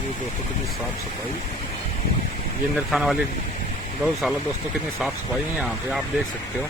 ये दोस्तों कितनी साफ सफाई, ये इंद्र थाना वाली गौशाला दोस्तों कितनी साफ सफाई है यहाँ पे आप देख सकते हो।